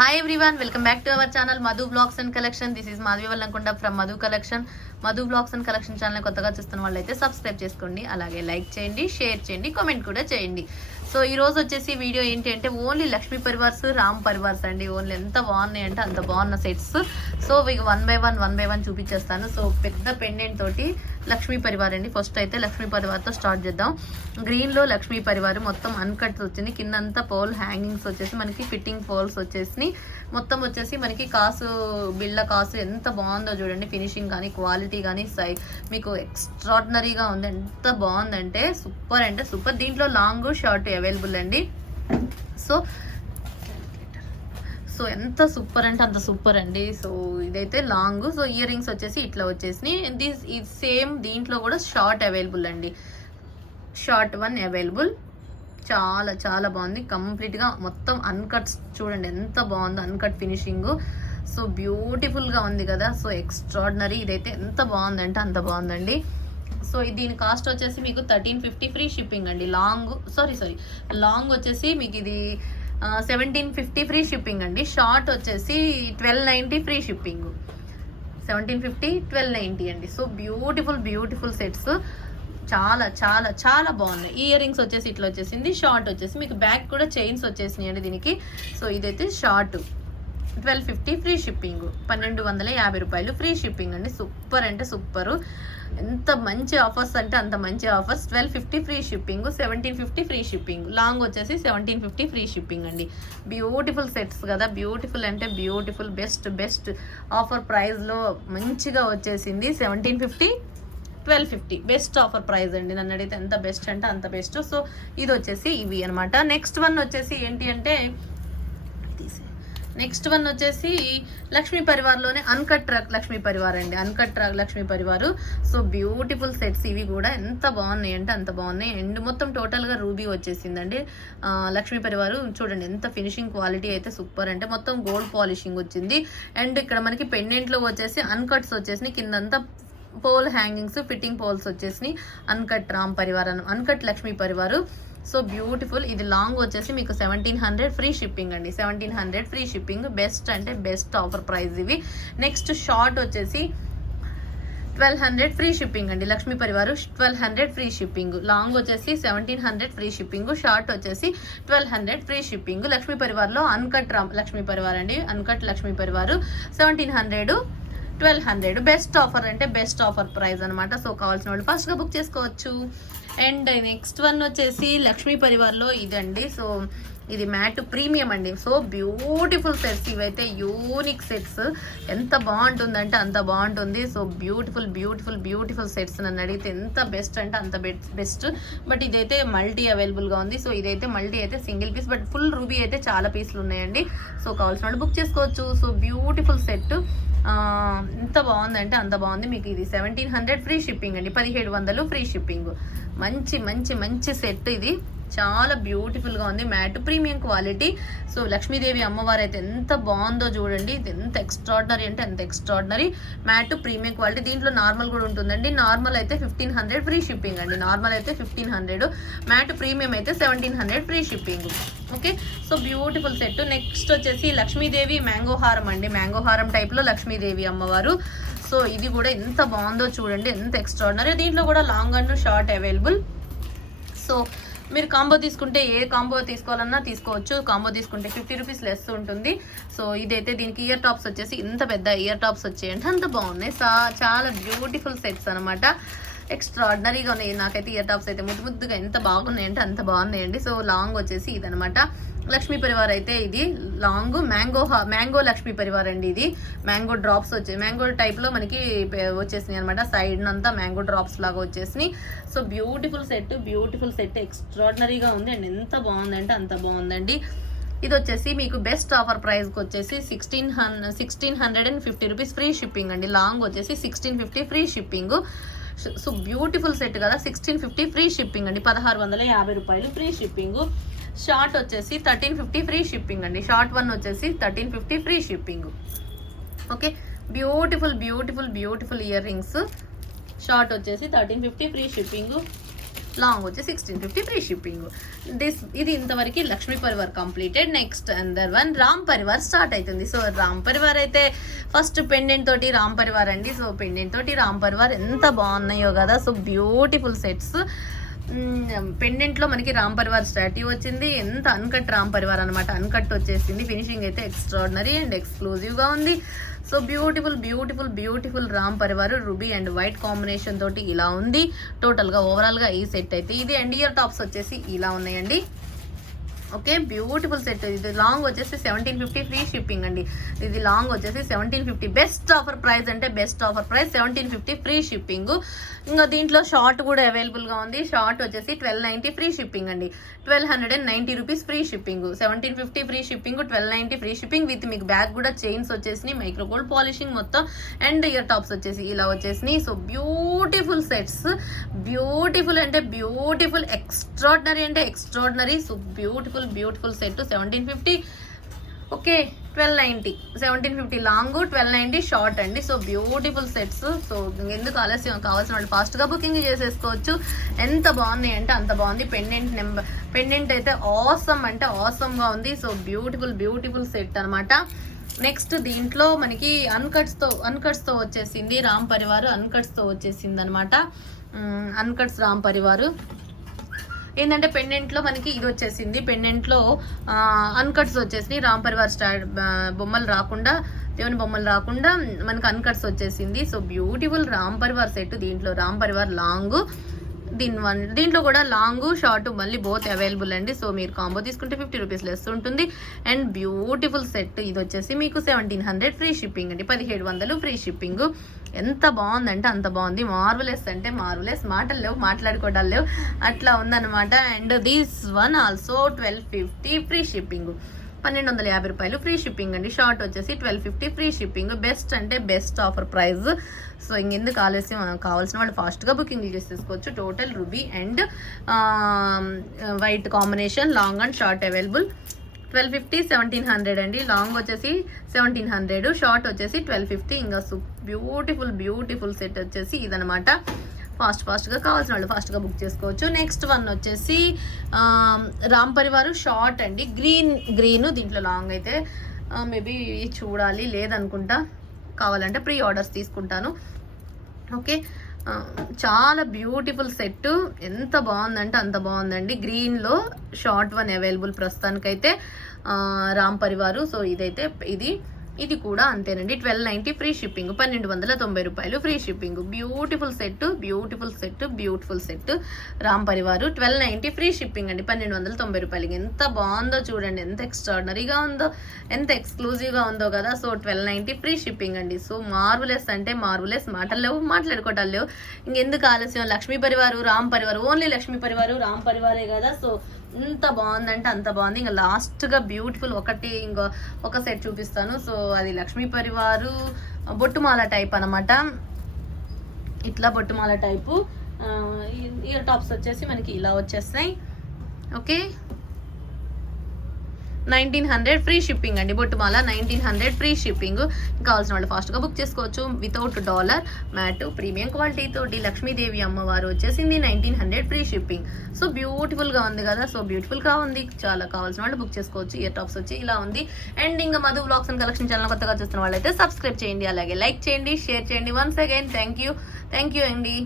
Hi everyone, welcome back to our channel Madhu Vlogs and Collection. This is Madhvi Vallankonda from Madhu Collection. Madhu Vlogs and Collection channel కొత్తగా చూస్తున్న వాళ్ళైతే subscribe చేసుకోండి, అలాగే like చేయండి, share చేయండి, comment కూడా చేయండి. సో ఈ రోజు వచ్చేసి వీడియో ఏంటి అంటే ఓన్లీ లక్ష్మీ పరివార్స్, రామ్ పరివార్స్ అండి. ఓన్లీ ఎంత బాగున్నాయి అంటే అంత బాగున్న సెట్స్. సో ఇక వన్ బై వన్ చూపించేస్తాను. సో పెద్ద పెండెంట్ తోటి లక్ష్మీ పరివార్ అండి. ఫస్ట్ అయితే లక్ష్మీ పరివార్తో స్టార్ట్ చేద్దాం. గ్రీన్ లో లక్ష్మీ పరివార్ మొత్తం అన్కట్స్ వచ్చింది. కిందంతా పోల్ హ్యాంగింగ్స్ వచ్చేసి మనకి ఫిట్టింగ్ పోల్స్ వచ్చేసి మొత్తం వచ్చేసి మనకి బిళ్ళ కాసు ఎంత బాగుందో చూడండి. ఫినిషింగ్ కానీ క్వాలిటీ కానీ మీకు ఎక్స్ట్రాడినరీగా ఉంది. ఎంత బాగుందంటే సూపర్ అంటే సూపర్. దీంట్లో లాంగ్ షార్ట్ అవైలబుల్ అండి. సో ఎంత సూపర్ అంటే అంత సూపర్ అండి. సో ఇదైతే లాంగ్. సో ఇయర్ రింగ్స్ వచ్చేసి ఇట్లా వచ్చేసి సేమ్ దీంట్లో కూడా షార్ట్ అవైలబుల్ అండి. Short one available. చాలా చాలా బాగుంది. కంప్లీట్గా మొత్తం అన్కట్స్ చూడండి ఎంత బాగుందో, అన్కట్ ఫినిషింగ్. సో బ్యూటిఫుల్గా ఉంది కదా. So extraordinary. ఇదైతే ఎంత బాగుందంటే అంత బాగుందండి. సో దీని కాస్ట్ వచ్చేసి మీకు 1350 ఫ్రీ షిప్పింగ్ అండి. లాంగ్ వచ్చేసి మీకు ఇది 1750 ఫ్రీ షిప్పింగ్ అండి. షార్ట్ వచ్చేసి 1290 ఫ్రీ షిప్పింగ్. 1750 1290 అండి. So beautiful sets. చాలా చాలా చాలా బాగున్నాయి. ఇయర్ రింగ్స్ వచ్చేసి ఇట్లా వచ్చేసింది. షార్ట్ వచ్చేసి మీకు బ్యాక్ కూడా చైన్స్ వచ్చేసినాయి అండి దీనికి. సో ఇదైతే షార్ట్ 1250 ఫ్రీ షిప్పింగ్. 1250 రూపాయలు ఫ్రీ షిప్పింగ్ అండి. సూపర్ అంటే సూపర్. ఎంత మంచి ఆఫర్స్ అంటే అంత మంచి offers. 1250 free shipping, 1750 free shipping. Long వచ్చేసి 1750 ఫ్రీ షిప్పింగ్ అండి. బ్యూటిఫుల్ సెట్స్ కదా. బ్యూటిఫుల్ అంటే బ్యూటిఫుల్. బెస్ట్ ఆఫర్ ప్రైస్లో మంచిగా వచ్చేసింది. 1750 1250 బెస్ట్ ఆఫర్ ప్రైస్ అండి. నన్ను అడిగితే ఎంత బెస్ట్ అంటే అంత బెస్ట్. సో ఇది వచ్చేసి ఇవి అనమాట. నెక్స్ట్ వన్ వచ్చేసి ఏంటి అంటే లక్ష్మీ పరివార్లోనే అన్కట్ లక్ష్మీ పరివార్ అండి. Uncut Lakshmi Parivar. So beautiful sets ఇవి కూడా ఎంత బాగున్నాయి అంటే అంత బాగున్నాయి. అండ్ మొత్తం టోటల్గా రూబీ వచ్చేసిందండి. లక్ష్మీ పరివారు చూడండి ఎంత ఫినిషింగ్ క్వాలిటీ అయితే సూపర్ అంటే మొత్తం గోల్డ్ పాలిషింగ్ వచ్చింది. అండ్ ఇక్కడ మనకి పెండెంట్లో వచ్చేసి అన్కట్స్ వచ్చేసి కిందంతా పోల్ హ్యాంగింగ్స్ ఫిట్టింగ్ పోల్స్ వచ్చేసి uncut Ram Parivar uncut Lakshmi Parivar. So beautiful. ఇది లాంగ్ వచ్చేసి మీకు 1700 ఫ్రీ షిప్పింగ్ అండి. 1700 ఫ్రీ షిప్పింగ్. బెస్ట్ అంటే బెస్ట్ ఆఫర్ ప్రైస్ ఇవి. నెక్స్ట్ షార్ట్ వచ్చేసి 1200 ఫ్రీ షిప్పింగ్ అండి. Lakshmi Parivar 1200 free shipping. Long వచ్చేసి 1700 ఫ్రీ షిప్పింగ్. షార్ట్ వచ్చేసి 1200 ఫ్రీ షిప్పింగ్. లక్ష్మీ పరివార్లో అన్కట్ లక్ష్మీ పరివార్ అండి. Uncut Lakshmi Parivar 1700 1200. Best offer అంటే బెస్ట్ ఆఫర్ ప్రైస్ అనమాట. సో కావాల్సిన వాళ్ళు ఫస్ట్గా బుక్ చేసుకోవచ్చు. అండ్ నెక్స్ట్ వన్ వచ్చేసి లక్ష్మీ పరివార్లో ఇదండి. సో ఇది మ్యాట్ ప్రీమియం అండి. So beautiful sets. ఇవైతే యూనిక్ సెట్స్. ఎంత బాగుంటుందంటే అంత బాగుంటుంది. సో బ్యూటిఫుల్ సెట్స్ నన్ను అడిగితే ఎంత బెస్ట్ అంటే అంత బెస్ట్. బట్ ఇదైతే మల్టీ అవైలబుల్గా ఉంది. సో ఇదైతే మల్టీ అయితే single piece, but full ruby అయితే చాలా పీసులు ఉన్నాయండి. సో కావాల్సిన వాళ్ళు బుక్ చేసుకోవచ్చు. So beautiful set. ఎంత బాగుందంటే అంత బాగుంది. మీకు ఇది 1700 ఫ్రీ షిప్పింగ్ అండి. 1700 ఫ్రీ షిప్పింగ్. మంచి సెట్ ఇది. చాలా బ్యూటిఫుల్గా ఉంది. Mat premium quality. So Lakshmidevi అమ్మవారు అయితే ఎంత బాగుందో చూడండి. ఇది ఎంత ఎక్స్ట్రాడినరీ అంటే ఎంత ఎక్స్ట్రాడినరీ. Mat premium quality. దీంట్లో నార్మల్ కూడా ఉంటుందండి. నార్మల్ అయితే 1500 ఫ్రీ షిప్పింగ్ అండి. నార్మల్ అయితే 1500. మ్యాట్ ప్రీమియం అయితే 1700 free shipping. Okay. So beautiful set. Next వచ్చేసి లక్ష్మీదేవి మ్యాంగో హారం అండి. మ్యాంగో హారం టైప్లో లక్ష్మీదేవి అమ్మవారు. సో ఇది కూడా ఎంత బాగుందో చూడండి. ఎంత ఎక్స్ట్రాడినరీ. దీంట్లో కూడా long and short available. So మీరు కాంబో తీసుకుంటే ఏ కాంబో తీసుకోవాలన్నా తీసుకోవచ్చు. కాంబో తీసుకుంటే 50 రూపీస్ లెస్ ఉంటుంది. సో ఇదైతే దీనికి ఇయర్ టాప్స్ వచ్చేసి ఇంత పెద్ద ఇయర్ టాప్స్ వచ్చాయంటే అంత బాగున్నాయి. చాలా బ్యూటిఫుల్ సెట్స్ అనమాట. ఎక్స్ట్రాడినరీగా ఉన్నాయి. నాకైతే ఇయర్ టాప్స్ అయితే ముద్దుగా ఎంత బాగున్నాయంటే అంత బాగున్నాయండి. సో లాంగ్ వచ్చేసి ఇదనమాట. లక్ష్మీ పరివార్ అయితే ఇది లాంగ్ మ్యాంగో లక్ష్మీ పరివార్ అండి. ఇది మ్యాంగో డ్రాప్స్ మ్యాంగో టైప్లో మనకి వచ్చేసినాయి అనమాట. సైడ్ అంతా మ్యాంగో డ్రాప్స్ లాగా వచ్చేసినాయి. సో బ్యూటిఫుల్ సెట్ ఎక్స్ట్రాడినరీగా ఉంది. అండ్ ఎంత బాగుందంటే అంత బాగుందండి. ఇది వచ్చేసి మీకు బెస్ట్ ఆఫర్ ప్రైస్కి వచ్చేసి 1650 రూపీస్ ఫ్రీ షిప్పింగ్ అండి. లాంగ్ వచ్చేసి 1650 free shipping. So beautiful set కదా. 1650 ఫ్రీ షిప్పింగ్ అండి. 1650 రూపాయలు ఫ్రీ షిప్పింగ్. షార్ట్ వచ్చేసి 1350 ఫ్రీ షిప్పింగ్ అండి. షార్ట్ వన్ వచ్చేసి 1350 free shipping. Okay. Beautiful ear rings. Short వచ్చేసి 1350 ఫ్రీ షిప్పింగ్. లాంగ్ వచ్చి 1650 ఫ్రీ షిప్పింగ్. ఇది ఇంతవరకు లక్ష్మీ పరివార్ కంప్లీటెడ్. నెక్స్ట్ అందర్ వన్ రామ్ పరివార్ స్టార్ట్ అవుతుంది. సో రామ్ పరివార్ అయితే ఫస్ట్ పెండెంట్ తోటి రామ్ పరివార్ అండి. సో పెండెంట్ తోటి రామ్ పరివార్ ఎంత బాగున్నాయో కదా. So beautiful sets. పెండెంట్ లో మనకి రామ్ పరివార్ స్టాట్యూ వచ్చింది. ఎంత అన్కట్ రామ్ పరివార్ అనమాట, అన్కట్ వచ్చేసింది. ఫినిషింగ్ అయితే ఎక్స్ట్రాడినరీ అండ్ ఎక్స్క్లూజివ్ గా ఉంది. So beautiful beautiful beautiful Ram Parivar ruby and white combination తోటి ఇలా ఉంది. టోటల్ గా ఓవరాల్ గా ఈ సెట్ అయితే ఇది. అండ్ ఇయర్ టాప్స్ వచ్చేసి ఇలా ఉన్నాయండి. Okay, beautiful set. ఇది లాంగ్ వచ్చేసి 1750 ఫ్రీ షిప్పింగ్ అండి. ఇది లాంగ్ వచ్చేసి 1750. బెస్ట్ ఆఫర్ ప్రైస్ అంటే best offer price 1750 free shipping. ఇంకా దీంట్లో షార్ట్ కూడా అవైలబుల్ గా ఉంది. షార్ట్ వచ్చేసి 1290 ఫ్రీ షిప్పింగ్ అండి. 1290 rupees free shipping. 1750 free shipping, 1290 free shipping with మీకు బ్యాగ్ కూడా చైన్స్ వచ్చేసి మైక్రో గోల్డ్ పాలిషింగ్ మొత్తం. అండ్ ఇయర్ టాప్స్ వచ్చేసి ఇలా వచ్చేసినాయి. సో బ్యూటిఫుల్ సెట్స్, బ్యూటిఫుల్ అంటే బ్యూటిఫుల్, ఎక్స్ట్రాడినరీ అంటే extraordinary. So beautiful set 1750. Okay, 1290. 1750 long, 1290 short అండి. So beautiful sets. సో ఎందుకు ఆలస్యం, కావాల్సిన వాళ్ళు ఫాస్ట్ గా బుకింగ్ చేసేసుకోవచ్చు. ఎంత బాగున్నాయి అంటే అంత బాగుంది. పెండెంట్ అయితే ఆసమ్ అంటే ఆసమ్ గా ఉంది. సో బ్యూటిఫుల్ సెట్ అనమాట. నెక్స్ట్ దీంట్లో మనకి అన్కట్స్ తో వచ్చేసింది రామ్ పరివార్. అన్కట్స్ తో వచ్చేసింది అనమాట. అన్కట్స్ రామ్ పరివార్ ఏంటంటే పెండెంట్ లో మనకి ఇది వచ్చేసింది. పెండెంట్ లో అన్కట్స్ వచ్చేసింది. రామ్ పరివార్ బొమ్మలు రాకుండా, దేవుని బొమ్మలు రాకుండా మనకి అన్కట్స్ వచ్చేసింది. So beautiful Ram Parivar set. దీంట్లో రామ్ పరివార్ లాంగ్, దీంట్లో కూడా లాంగ్ షార్ట్ మళ్ళీ బోత్ అవైలబుల్ అండి. సో మీరు కాంబో తీసుకుంటే 50 రూపీస్ లెస్ ఉంటుంది. And beautiful set. ఇది వచ్చేసి మీకు 1700 ఫ్రీ షిప్పింగ్ అండి. 1700 ఫ్రీ షిప్పింగ్. ఎంత బాగుందంటే అంత బాగుంది. మార్వలెస్ అంటే మార్వలెస్, మాటలు లేవు, మాట్లాడుకోవడాలు లేవు, అట్లా ఉందన్నమాట. And these one also 1250 free shipping. 1250 రూపాయలు ఫ్రీ షిప్పింగ్ అండి. షార్ట్ వచ్చేసి 1250 ఫ్రీ షిప్పింగ్. బెస్ట్ అంటే బెస్ట్ ఆఫర్ ప్రైస్. సో ఇంకెందుకు ఆలస్యం, కావాల్సిన వాళ్ళు ఫాస్ట్ గా బుకింగ్ చేసేసుకోవచ్చు. Total ruby and white combination, long and short available. 1250, 1700 అండి. లాంగ్ వచ్చేసి 1700, షార్ట్ వచ్చేసి 1250. ఇంకా బ్యూటిఫుల్ సెట్ వచ్చేసి ఇదనమాట. ఫాస్ట్ గా కావాల్సిన వాళ్ళు ఫాస్ట్ గా బుక్ చేసుకోవచ్చు. నెక్స్ట్ వన్ వచ్చేసి రామ్ పరివార్ షార్ట్ అండి. గ్రీన్. దీంట్లో లాంగ్ అయితే మేబీ చూడాలి, లేదనుకుంటా. కావాలంటే ప్రీ ఆర్డర్స్ తీసుకుంటాను. ఓకే, చాలా బ్యూటిఫుల్ సెట్. ఎంత బాగుందంటే అంత బాగుందండి. గ్రీన్ లో షార్ట్ వన్ అవైలబుల్ ప్రస్తుతానికైతే రామ్ పరివారు. సో ఇదైతే ఇది కూడా అంతేనండి. 1290 ఫ్రీ షిప్పింగ్. 1290 రూపాయలు free shipping. Beautiful set Ram Parivar. 1290 free shipping అండి. 1290 రూపాయలకి. ఎంత బాగుందో చూడండి, ఎంత ఎక్స్ట్రాడినరీగా ఉందో, ఎంత ఎక్స్క్లూజివ్ గా ఉందో కదా. సో 1290 ఫ్రీ షిప్పింగ్ అండి. సో మార్వలెస్ అంటే మార్వలెస్, మాటలు లేవు, మాట్లాడుకోవటాలు లేవు. ఇంకెందుకు ఆలస్యం, లక్ష్మీ పరివారు, రామ్ పరివారు, ఓన్లీ లక్ష్మీ పరివారు, రామ్ పరివారే కదా. సో ఎంత బాగుందంటే అంత బాగుంది. ఇంకా లాస్ట్ గా బ్యూటిఫుల్ ఒక సెట్ చూపిస్తాను. సో అది లక్ష్మీ పరివారు బొట్టుమాల టైప్ అనమాట. ఇట్లా బొట్టుమాల టైపు. ఇయర్ టాప్స్ వచ్చేసి మనకి ఇలా వచ్చేస్తాయి. ఓకే, 1900 ఫ్రీ షిప్పింగ్ అండి. బొట్టుమాల 1900 ఫ్రీ షిప్పింగ్. కావాల్సిన వాళ్ళు ఫాస్ట్ గా బుక్ చేసుకోవచ్చు. Without dollar mat premium quality తోటి లక్ష్మీదేవి అమ్మవారు వచ్చేసింది. 1900 ఫ్రీ షిప్పింగ్. సో బ్యూటిఫుల్ గా ఉంది కదా. సో బ్యూటిఫుల్ గా ఉంది, చాలా కావాల్సిన వాళ్ళు బుక్ చేసుకోవచ్చు. ఇయర్ టాప్స్ వచ్చి ఇలా ఉంది. అండ్ ఇంకా Madhu vlogs and collection channel కొత్తగా చూస్తున్న వాళ్ళైతే సబ్స్క్రైబ్ చేయండి, అలాగే లైక్ చేయండి, షేర్ చేయండి. వన్స్ అగైన్ థ్యాంక్ యూ అండి.